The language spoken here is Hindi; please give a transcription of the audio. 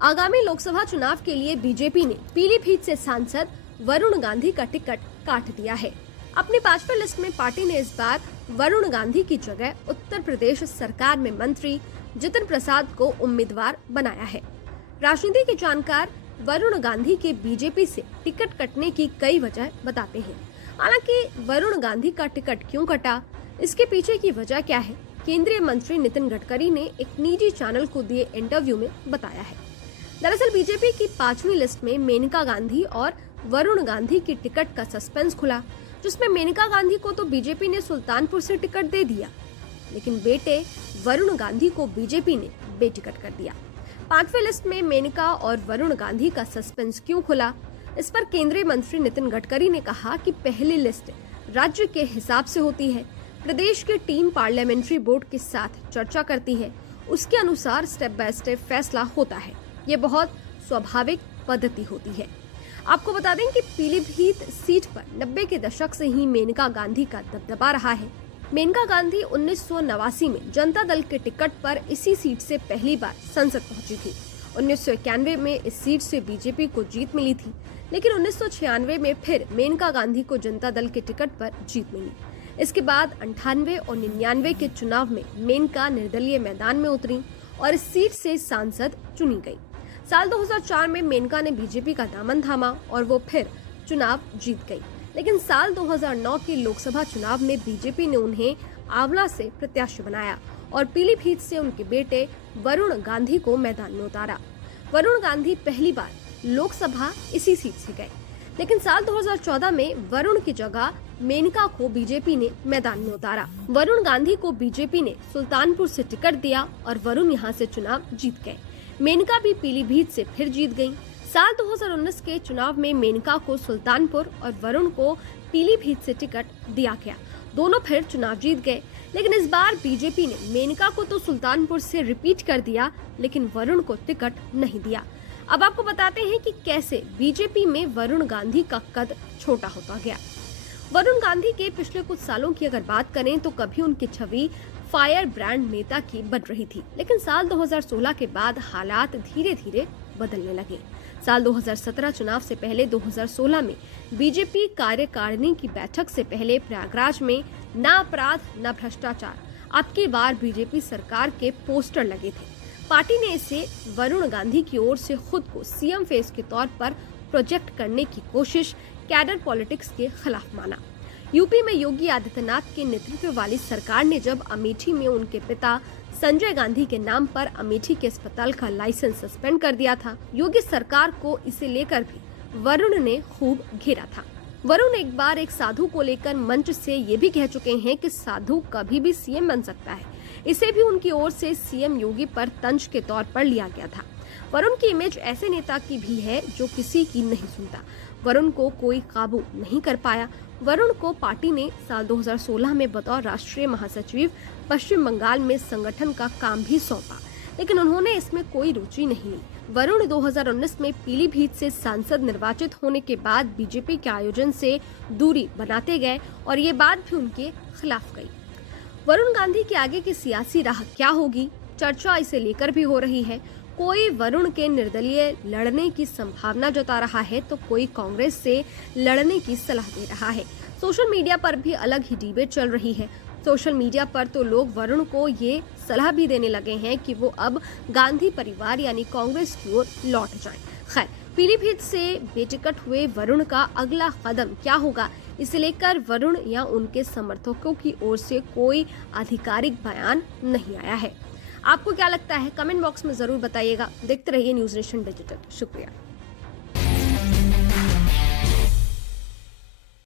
आगामी लोकसभा चुनाव के लिए बीजेपी ने पीलीभीत से सांसद वरुण गांधी का टिकट काट दिया है। अपनी 5वें लिस्ट में पार्टी ने इस बार वरुण गांधी की जगह उत्तर प्रदेश सरकार में मंत्री जितिन प्रसाद को उम्मीदवार बनाया है। राजनीति के जानकार वरुण गांधी के बीजेपी से टिकट कटने की कई वजह बताते हैं। हालांकि वरुण गांधी का टिकट क्यों कटा, इसके पीछे की वजह क्या है, केंद्रीय मंत्री नितिन गडकरी ने एक निजी चैनल को दिए इंटरव्यू में बताया है। दरअसल बीजेपी की 5वीं लिस्ट में मेनका गांधी और वरुण गांधी की टिकट का सस्पेंस खुला, जिसमें मेनका गांधी को तो बीजेपी ने सुल्तानपुर से टिकट दे दिया, लेकिन बेटे वरुण गांधी को बीजेपी ने बेटिकट कर दिया। 5वीं लिस्ट में मेनका और वरुण गांधी का सस्पेंस क्यों खुला, इस पर केंद्रीय मंत्री नितिन गडकरी ने कहा कि पहली लिस्ट राज्य के हिसाब से होती है, प्रदेश की टीम पार्लियामेंट्री बोर्ड के साथ चर्चा करती है, उसके अनुसार स्टेप बाय स्टेप फैसला होता है। ये बहुत स्वाभाविक पद्धति होती है। आपको बता दें कि पीलीभीत सीट पर 90 के दशक से ही मेनका गांधी का दबदबा रहा है। मेनका गांधी 1989 में जनता दल के टिकट पर इसी सीट से पहली बार संसद पहुंची थी। 1991 में इस सीट से बीजेपी को जीत मिली थी, लेकिन 1996 में फिर मेनका गांधी को जनता दल के टिकट पर जीत मिली। इसके बाद 98 और 99 के चुनाव में मेनका निर्दलीय मैदान में उतरी और इस सीट से सांसद चुनी गई। साल 2004 में मेनका ने बीजेपी का दामन थामा और वो फिर चुनाव जीत गई, लेकिन साल 2009 के लोकसभा चुनाव में बीजेपी ने उन्हें आंवला से प्रत्याशी बनाया और पीलीभीत से उनके बेटे वरुण गांधी को मैदान में उतारा। वरुण गांधी पहली बार लोकसभा इसी सीट से गए, लेकिन साल 2014 में वरुण की जगह मेनका को बीजेपी ने मैदान में उतारा। वरुण गांधी को बीजेपी ने सुल्तानपुर से टिकट दिया और वरुण यहां से चुनाव जीत गए। मेनका भी पीलीभीत से फिर जीत गयी। साल 2019 के चुनाव में मेनका को सुल्तानपुर और वरुण को पीलीभीत से टिकट दिया गया। दोनों फिर चुनाव जीत गए, लेकिन इस बार बीजेपी ने मेनका को तो सुल्तानपुर से रिपीट कर दिया, लेकिन वरुण को टिकट नहीं दिया। अब आपको बताते हैं कि कैसे बीजेपी में वरुण गांधी का कद छोटा होता गया। वरुण गांधी के पिछले कुछ सालों की अगर बात करें तो कभी उनकी छवि फायर ब्रांड नेता की बन रही थी, लेकिन साल 2016 के बाद हालात धीरे धीरे बदलने लगे। साल 2017 चुनाव से पहले 2016 में बीजेपी कार्यकारिणी की बैठक से पहले प्रयागराज में ना अपराध न भ्रष्टाचार, अब की बार बीजेपी सरकार के पोस्टर लगे थे। पार्टी ने इसे वरुण गांधी की ओर से खुद को सीएम फेस के तौर पर प्रोजेक्ट करने की कोशिश कैडर पॉलिटिक्स के खिलाफ माना। यूपी में योगी आदित्यनाथ के नेतृत्व वाली सरकार ने जब अमेठी में उनके पिता संजय गांधी के नाम पर अमेठी के अस्पताल का लाइसेंस सस्पेंड कर दिया था, योगी सरकार को इसे लेकर भी वरुण ने खूब घेरा था। वरुण एक बार एक साधु को लेकर मंच से ये भी कह चुके हैं कि साधु कभी भी सीएम बन सकता है। इसे भी उनकी ओर से सीएम योगी पर तंज के तौर पर लिया गया था। वरुण की इमेज ऐसे नेता की भी है जो किसी की नहीं सुनता। वरुण को कोई काबू नहीं कर पाया। वरुण को पार्टी ने साल 2016 में बतौर राष्ट्रीय महासचिव पश्चिम बंगाल में संगठन का काम भी सौंपा, लेकिन उन्होंने इसमें कोई रुचि नहीं ली। वरुण 2019 में पीलीभीत से सांसद निर्वाचित होने के बाद बीजेपी के आयोजन से दूरी बनाते गए और ये बात भी उनके खिलाफ गई। वरुण गांधी के आगे की सियासी राह क्या होगी, चर्चा इसे लेकर भी हो रही है। कोई वरुण के निर्दलीय लड़ने की संभावना जता रहा है तो कोई कांग्रेस से लड़ने की सलाह दे रहा है। सोशल मीडिया पर भी अलग ही डिबेट चल रही है। सोशल मीडिया पर तो लोग वरुण को ये सलाह भी देने लगे हैं कि वो अब गांधी परिवार यानी कांग्रेस की ओर लौट जाएं। खैर, पीलीभीत से बेटिकट हुए वरुण का अगला कदम क्या होगा, इसे लेकर वरुण या उनके समर्थकों की ओर से कोई आधिकारिक बयान नहीं आया है। आपको क्या लगता है, कमेंट बॉक्स में जरूर बताइएगा। देखते रहिए न्यूज़ नेशन डिजिटल। शुक्रिया।